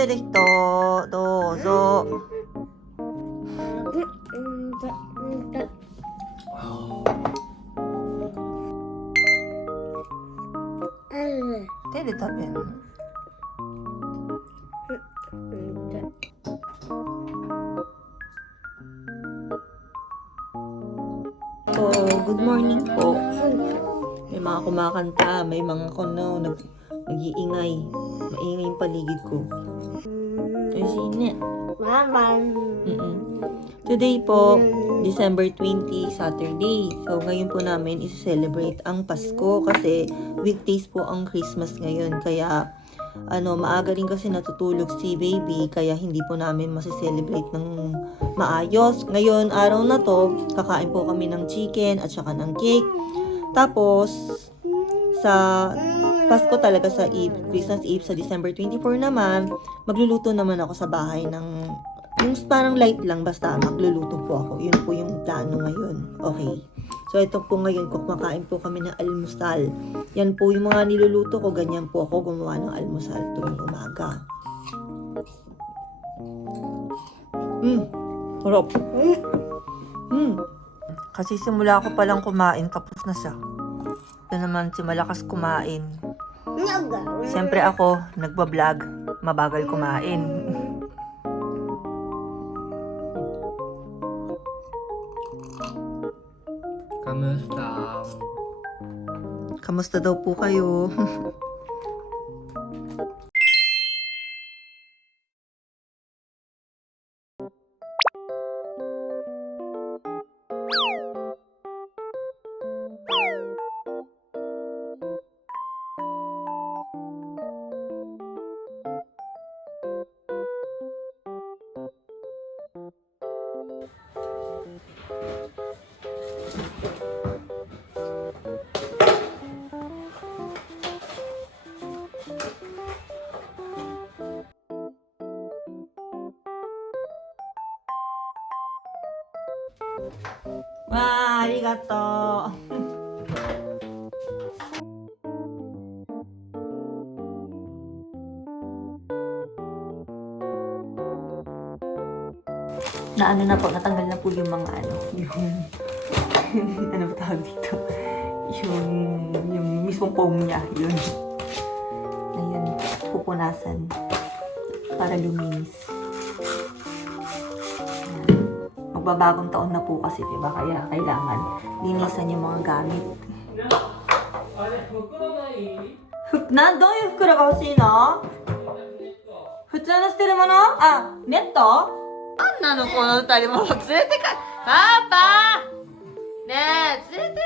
べる人どうぞ。手で食べるの？Good morning po. May mga kumakanta, may mga nag-iingay. Maingay yung paligid ko. Ay, sine. Mama. Today po, December 20, Saturday. So, ngayon po namin isi-celebrate ang Pasko kasi weekdays po ang Christmas ngayon. Kaya, maaga rin kasi natutulog si baby kaya hindi po namin masiselebrate ng maayos. Ngayon, araw na to, kakain po kami ng chicken at saka ng cake. Tapos, sa Pasko talaga sa Eve, Christmas Eve sa December 24 naman, magluluto naman ako sa bahay ng yung parang light lang, basta magluluto po ako. Yun po yung plano ngayon. Okay. So, ito po ngayon, kumakain po kami ng almusal. Yan po yung mga niluluto ko. Ganyan po ako gumawa ng almusal tuwing umaga. Harap. Kasi simula ko palang kumain, tapos na siya. Ito naman si Malakas kumain. Siyempre ako, nagbablog, mabagal kumain. Kamusta? Kamusta daw po kayo? Wah, arigato. Na natanggal na po yung mga yung ano ba tawag dito? Yung mismong foam niya, yun. Ayun, pupunasan para luminis. Magbabagong taon na po kasi, diba? Kaya kailangan linisan yung mga gamit. Na,どういう袋が欲しいの？普通の捨てるもの？あ、ネット？なんなのこの二人もう連れてか、パパ！ねえ、連れて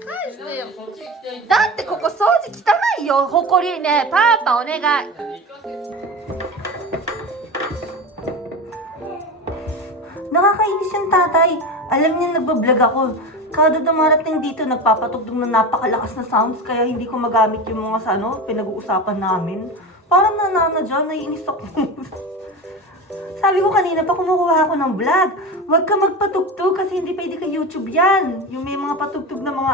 返してよ。だってここ掃除汚いよ、ほこりね。パパお願い。Nakakainis yung tatay. Alam niya nagbablog ako. Kada dumarating dito, nagpapatugtog ng napakalakas na sounds kaya hindi ko magamit yung mga pinag-uusapan namin. Parang nananadya, naiinis ako. Sabi ko kanina pa kumukuha ako ng vlog. Huwag ka magpatugtog kasi hindi pwede ka YouTube yan. Yung may mga patugtog na mga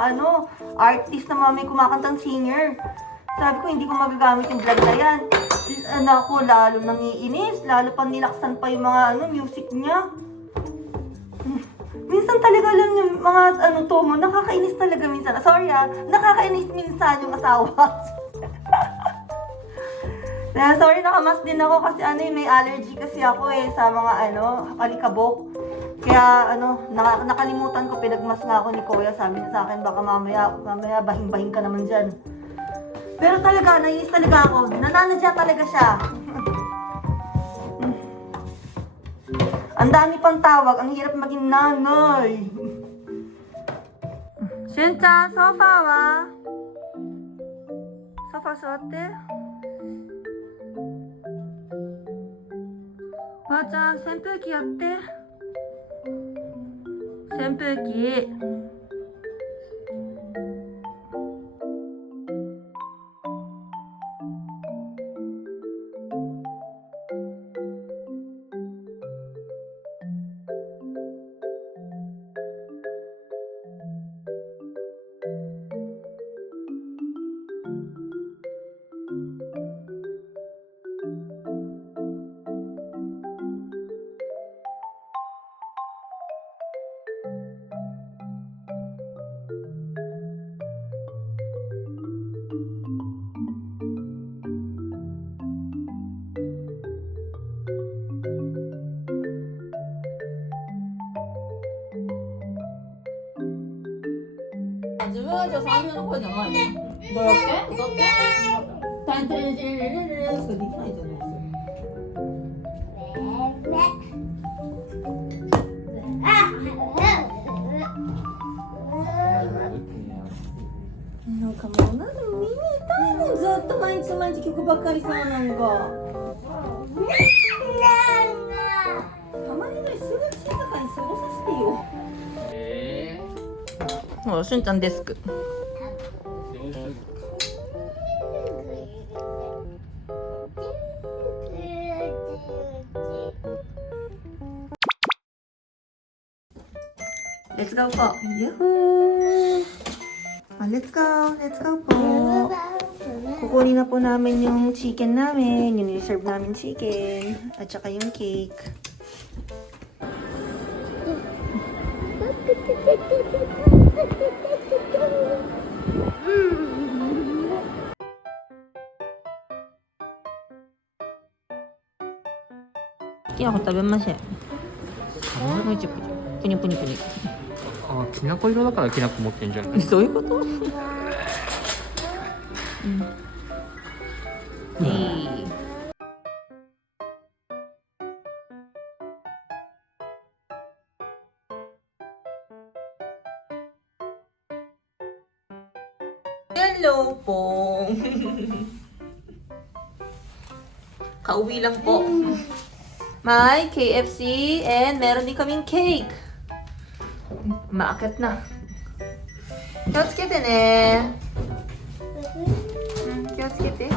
artist na mga may kumakantang singer. Sabi ko hindi ko magagamit yung vlog na yan. Ako, lalo nangiinis. Lalo pa nilaksan pa yung mga music niya. Minsan talaga lang yung mga tomo, nakakainis talaga minsan. Sorry nakakainis minsan yung asawa. Sorry, nakamas din ako kasi may allergy kasi ako sa mga alikabok. Kaya nakalimutan ko, pinagmas nga ako ni Kuya. Sabi niya sa akin, baka mamaya bahing-bahing ka naman dyan. Pero talaga, nainis talaga ako. Nananadya talaga siya. Ang dami pang tawag, ang hirap maging nanay. Shun-chan, sofa wa? Sofa suwatte. Ba-chan, senpuki yatte. Senpuki. 自分はじゃあ最初の声じゃないの？どうやって歌って？タンテレレレレレレレしかできないじゃん。なんかもうなんで耳痛いの、ずっと毎日毎日曲ばっかりさ、なんかたまにぐらいすぐ静かに過ごさせてよ。ほら、しゅんちゃんデスク。Let's go po. Yahoo! Let's go. Let's go po. Kukunin na po namin yung chicken namin. Yung reserve namin chicken. At saka yung cake. Kaya ako tabi masya. Puni-puni-puni. あ、きなこ色だからきなこ持ってんじゃん。そういうこと？Hello po. Kauwi lang po. May KFC and meron din kaming cake. Maakyat na. Kiyotsuke ne. Kiyotsuke.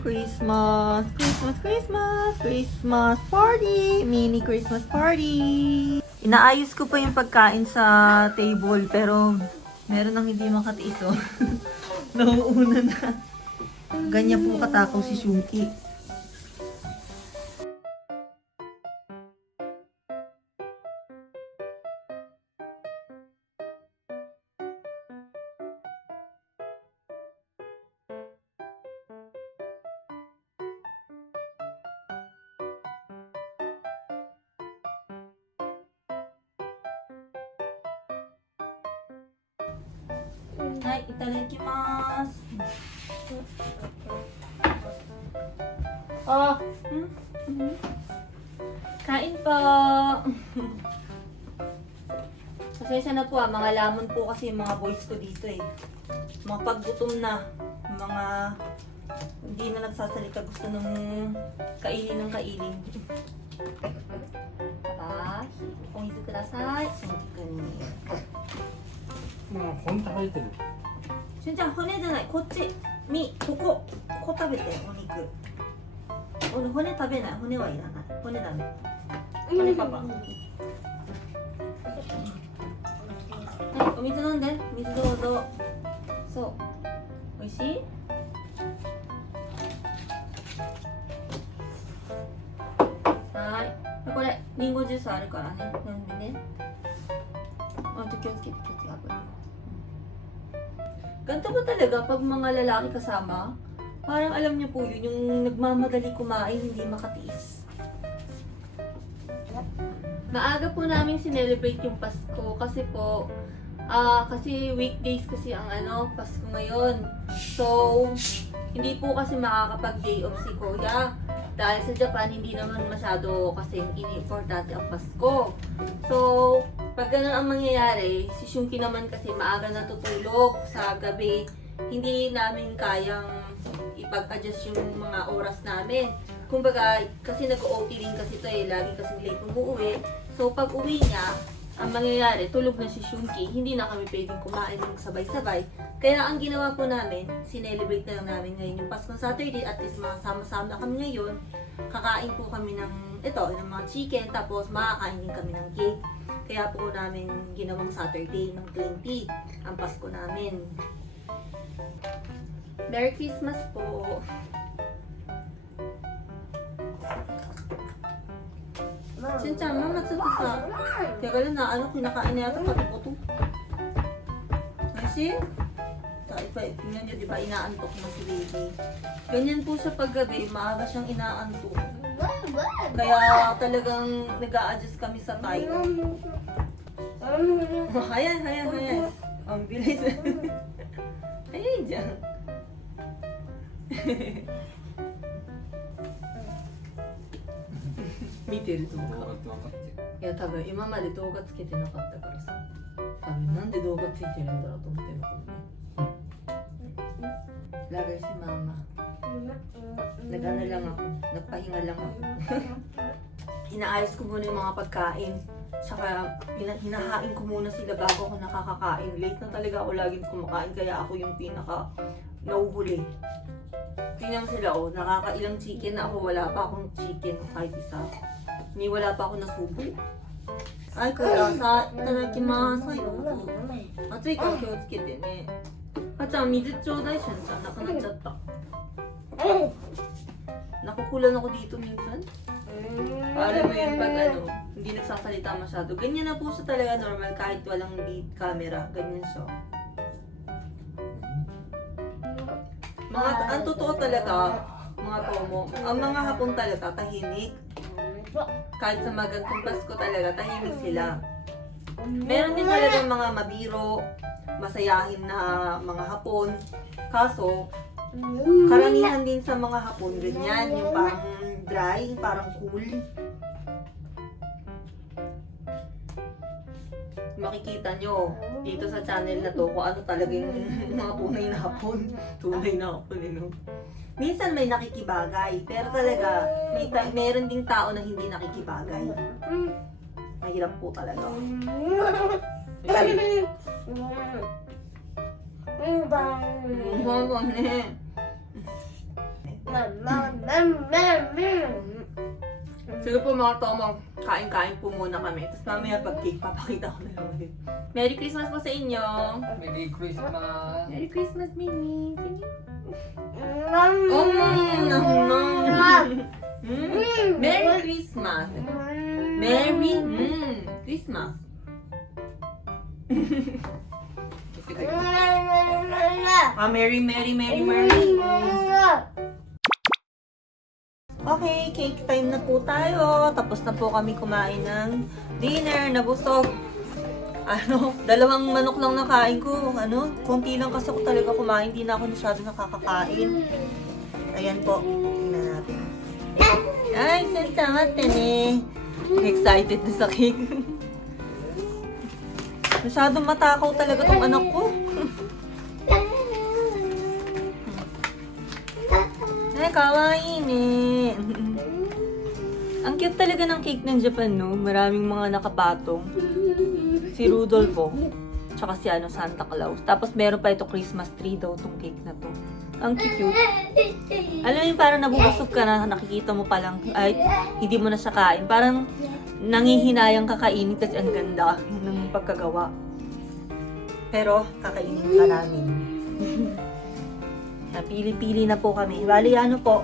Christmas, Christmas, Christmas, Christmas party, mini Christmas party. Inaayos ko pa yung pagkain sa table pero meron nang hindi makatiis oh. Nauuna na. Ganyan po katakaw si Shunki. Hai, itadakimasu. Oh, kain po. Pasensya na po mga lamon po kasi yung mga boys ko dito eh. Mga paggutom na, mga hindi na nagsasalita, gusto nung kainin ng kainin. Papa, omizu kudasai. Shunki-kun. もう本食べてる。しゅんちゃん、骨じゃない、こっち、ここ食べて、お肉。骨食べない、骨はいらない。骨ダメ。骨パパ。はい、お水飲んで、水どうぞ。そう、おいしい？はい、これ、リンゴジュースあるからね、飲んでね。気をつけて、ganito ba talaga pag mga lalaki kasama? Parang alam niyo po yun, yung nagmamadali kumain, hindi makatiis. Maaga po namin sinelebrate yung Pasko kasi po, kasi weekdays kasi ang Pasko ngayon. So, hindi po kasi makakapag-day off si Kuya. Dahil sa Japan, hindi naman masyado kasi ini-importante ang Pasko. So, pag ganun ang mangyayari, si Shunki naman kasi maaga natutulog sa gabi, hindi namin kayang ipag-adjust yung mga oras namin. Kumbaga, kasi nag-OT rin kasi ito eh, lagi kasi late umuwi. So, pag uwi niya, ang mangyayari, tulog na si Shunki, hindi na kami pwedeng kumain ng sabay-sabay. Kaya ang ginawa po namin, sinelebrate na lang namin ngayon yung Paskong Saturday, at least sama-sama kami ngayon. Kakain po kami ng mga chicken, tapos makakain din kami ng cake. Kaya po namin ginawang Saturday ng 20, ang Pasko namin. Merry Christmas po! Shinchan, mama, tsuto sa. Teka lang na, kinakain na yata pati po ito. Kasi, tingnan nyo, diba, inaantok na si baby. Ganyan po siya paggabi, maaga siyang inaantok. Kaya talagang nag-a-adjust kami sa time. 早い早い早い。Ang bilis. Ayun dyan. 見てる動画。動画って分かってる。いや多分今まで動画つけてなかったからさ。多分なんで動画ついてるんだろうと思ってるのかもね。Lagay si mama. Nag-ano lang ako. Nagpahinga lang ako. Inaayos ko muna yung mga pagkain. Saka hinahain ko muna sila bago ako nakakakain. Late na talaga ako laging kumakain kaya ako yung pinaka nauhuli. Tingnan sila oh, nakakailang chicken na ako. Wala pa akong chicken kahit isa. Ni wala pa ako nasubo. Ay, kuya, sa itadakimasu. Ay, atsuyから気をつけてね。あちゃん、水ちょうだいしゅんちゃん。なくなっちゃった。Nakukulan ako dito minsan. Alam mo yun, pag ano, hindi nagsasalita masyado. Ganyan na po siya talaga normal kahit walang lead camera. Ganyan siya. Ang totoo talaga, mga tomo, ang mga hapon talaga tahimik. Kahit sa magandang Pasko talaga, tahimik sila. Meron din talaga mga mabiro, masayahin na mga hapon. Kaso, karamihan din sa mga hapon, ganyan, yung parang dry, parang cool. Makikita nyo dito sa channel na to kung ano talaga yung mga tunay na hapon. Tunay na hapon, no? Minsan may nakikibagay, pero talaga meron ding tao na hindi nakikibagay. Mahirap po talaga. Sige po mga tomong, kain-kain po muna kami. Tapos mamaya pag cake, papakita ko na lang ulit. Merry Christmas po sa inyo! Merry Christmas! Merry Christmas, Mimi! Merry Christmas! Merry Christmas! Merry! Okay, cake time na po tayo. Tapos na po kami kumain ng dinner. Nabusog. Dalawang manok lang nakain ko. Konti lang kasi ako talaga kumain. Hindi na ako masyado nakakakain. Ayan po. Tingnan natin. Ay, sentamat eh. Excited na sa cake. Masyadong matakaw talaga tong anak ko. Ay, kawaii ne. Ang cute talaga ng cake ng Japan, no? Maraming mga nakapatong. Si Rudolfo. Tsaka si Santa Claus. Tapos meron pa ito Christmas tree daw tong cake na to. Ang cute. Alam mo yung parang nabubusog ka na, nakikita mo pa lang, ay, hindi mo na siya kain. Parang nangihinayang kakainin kasi ang ganda ng pagkagawa. Pero, kakainin ka namin. Napili-pili na po kami. Bali, 5 po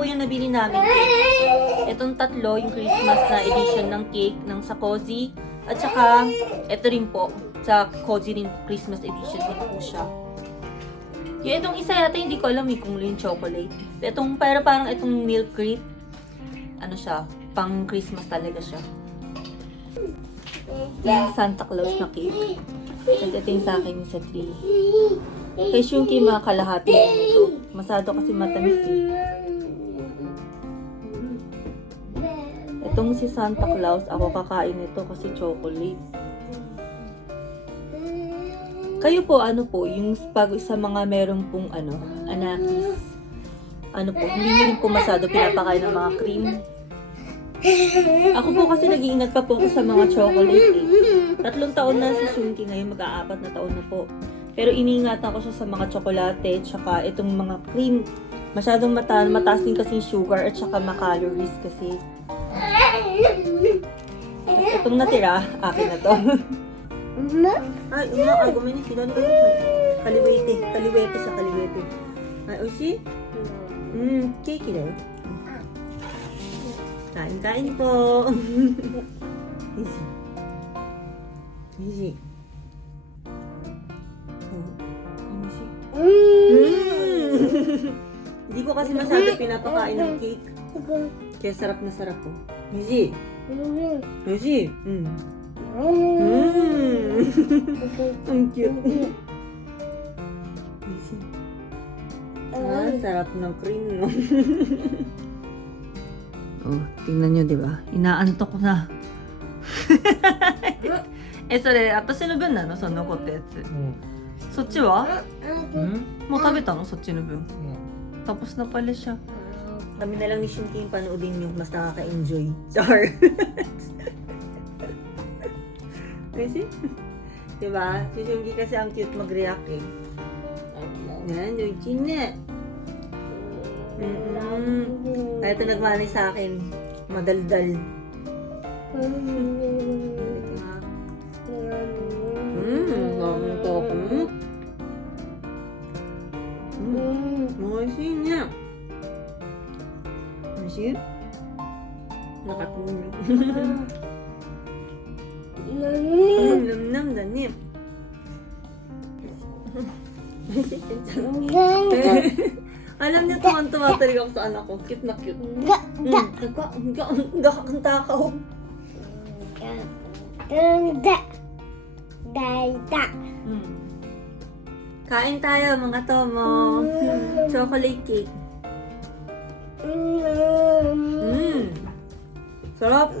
yung nabili namin cake. Itong 3, yung Christmas na edition ng cake ng sa Cozy. At saka, ito rin po, sa Cozy rin Christmas edition din po siya. Yung itong isa yata, hindi ko alam kung yung chocolate. Pero parang itong milk crepe, siya, pang Christmas talaga siya. Yung Santa Claus na cake. At ito yung sa akin sa tree. Kay Shunki, mga kalahati nito. Masado kasi matamis eh. Itong si Santa Claus, ako kakain nito kasi chocolate. Kayo po, yung pag sa mga meron pong anakis, hindi nyo rin po masado pinapakain ng mga cream. Ako po kasi nag-iingat pa po ako sa mga chocolate eh. 3 taon na si Shunki ngayon, mag-4 na taon na po. Pero iniingatan ko siya sa mga tsokolate, tsaka itong mga cream. Masyadong mataas din kasi yung sugar at tsaka ma-calories kasi. At itong natira, akin na to. Ay, gumini sila. Kaliwete sa kaliwete. Ay, oishi? Cake na yun. Kain-kain po. Easy. Easy. Hindi ko kasi masyado pinapakain ng cake. Kaya sarap na sarap po. Easy. Easy. Ang cute. Ah, sarap ng cream, no? Oh, tingnan nyo, di ba? Inaantok na. それ、私の分なのその残ったやつ。そっちは Hmm? もう食べたのそっちの分。 Hmm. Tapos na pala siya. Kami na lang ni Shunki yung panoodin yung mas nakaka-enjoy. Char! Kasi, diba? Si Shunki kasi ang cute mag-react eh. Yan, yung chine. Kaya ito nagmanay sa akin. Madaldal. Ang toko mo. Moshi niya. Moshi? Nakatulog. Nam-nam danip. Alam niya tuwan-tuwa talaga ako sa anak ko. Cute na cute. Ang takaw. Kain tayo mga tomo. Chocolate cake. Sarap.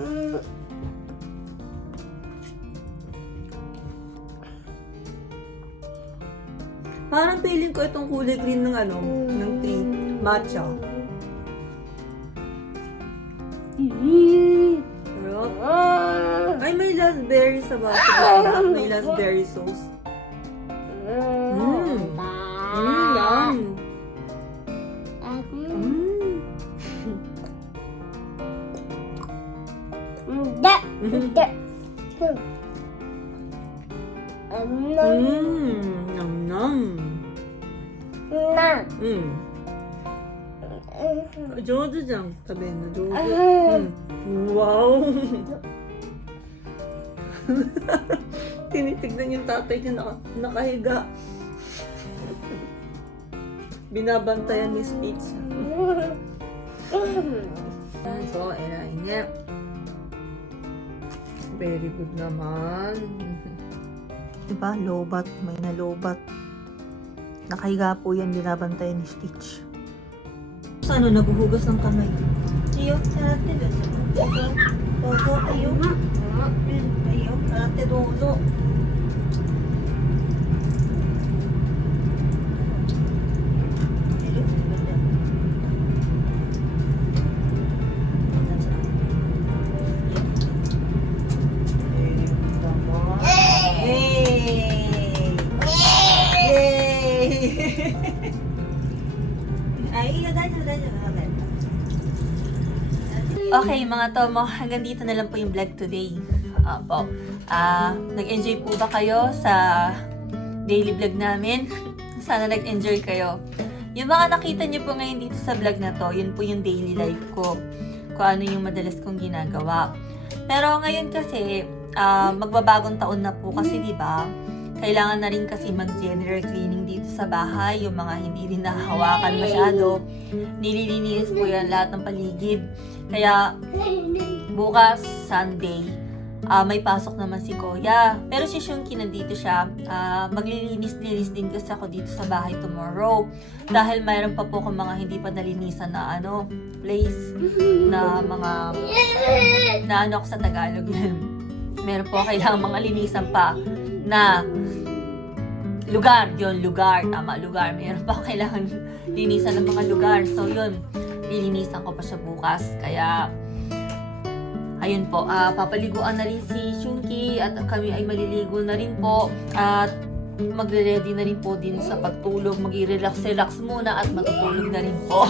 Parang feeling ko itong kulay green ng ano, ng tea. Matcha. Sarap. Ay, may raspberry sa bata. May raspberry sauce. Yum. Nom nom. Jojo dyan. Sabihin na, Jojo. Wow. Tinitignan yung tatay niya nakahiga. Binabantayan ni Stitch. So, niya. Very good naman. Diba? Lobat. May nalobat. Nakahiga po yan. Binabantayan ni Stitch. Ano? Naguhugas ng kamay. Iyo, sarate dozo. Dozo, ayo. Ayo, sarate dozo. Okay mga tomo, hanggang dito na lang po yung vlog today. Nag-enjoy po ba kayo sa daily vlog namin? Sana nag-enjoy kayo. Yung mga nakita niyo po ngayon dito sa vlog na to, yun po yung daily life ko. Kung ano yung madalas kong ginagawa. Pero ngayon kasi, magbabagong taon na po kasi di ba? Kailangan na rin kasi mag-general cleaning dito sa bahay. Yung mga hindi rin nahahawakan masyado. Nililinis po yan lahat ng paligid. Kaya bukas, Sunday, may pasok naman si Kuya. Pero si Shunki nandito siya. Maglilinis-linis din kasi ako dito sa bahay tomorrow. Dahil mayroon pa po akong mga hindi pa nalinisan na place na mga ako sa Tagalog yun. Meron po kailangan mga linisan pa na lugar. Tama, lugar. Meron pa kailangan linisan ng mga lugar. So yun, lilinisan ko pa siya bukas. Kaya ayun po, papaliguan na rin si Shunki at kami ay maliligo na rin po at magre-ready na rin po din sa pagtulog. Mag-relax muna at matutulog na rin po.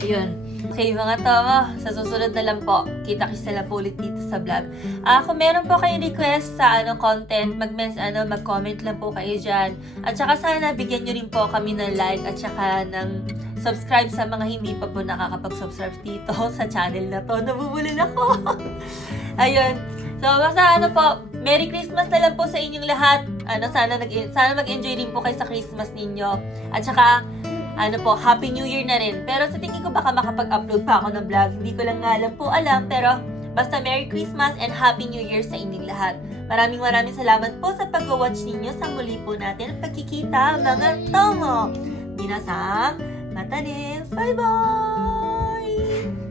Ayun. Okay mga tama, sa susunod na lang po, kita-kits na lang po ulit dito sa vlog. Kung meron po kayong request sa content, mag-comment lang po kayo dyan. At saka sana bigyan nyo rin po kami ng like at saka ng subscribe sa mga hindi pa po nakakapag-subscribe dito sa channel na to. Nabubulin ako! Ayun. So, basta po, Merry Christmas na lang po sa inyong lahat. Sana mag-enjoy rin po kayo sa Christmas ninyo. At saka, Happy New Year na rin. Pero sa tingin ko baka makapag-upload pa ako ng vlog. Hindi ko lang nga alam, pero Basta Merry Christmas and Happy New Year sa inyong lahat. Maraming salamat po sa pag-watch ninyo sa muli po natin at pagkikita mga tomo. Minasang, matanin, bye-bye!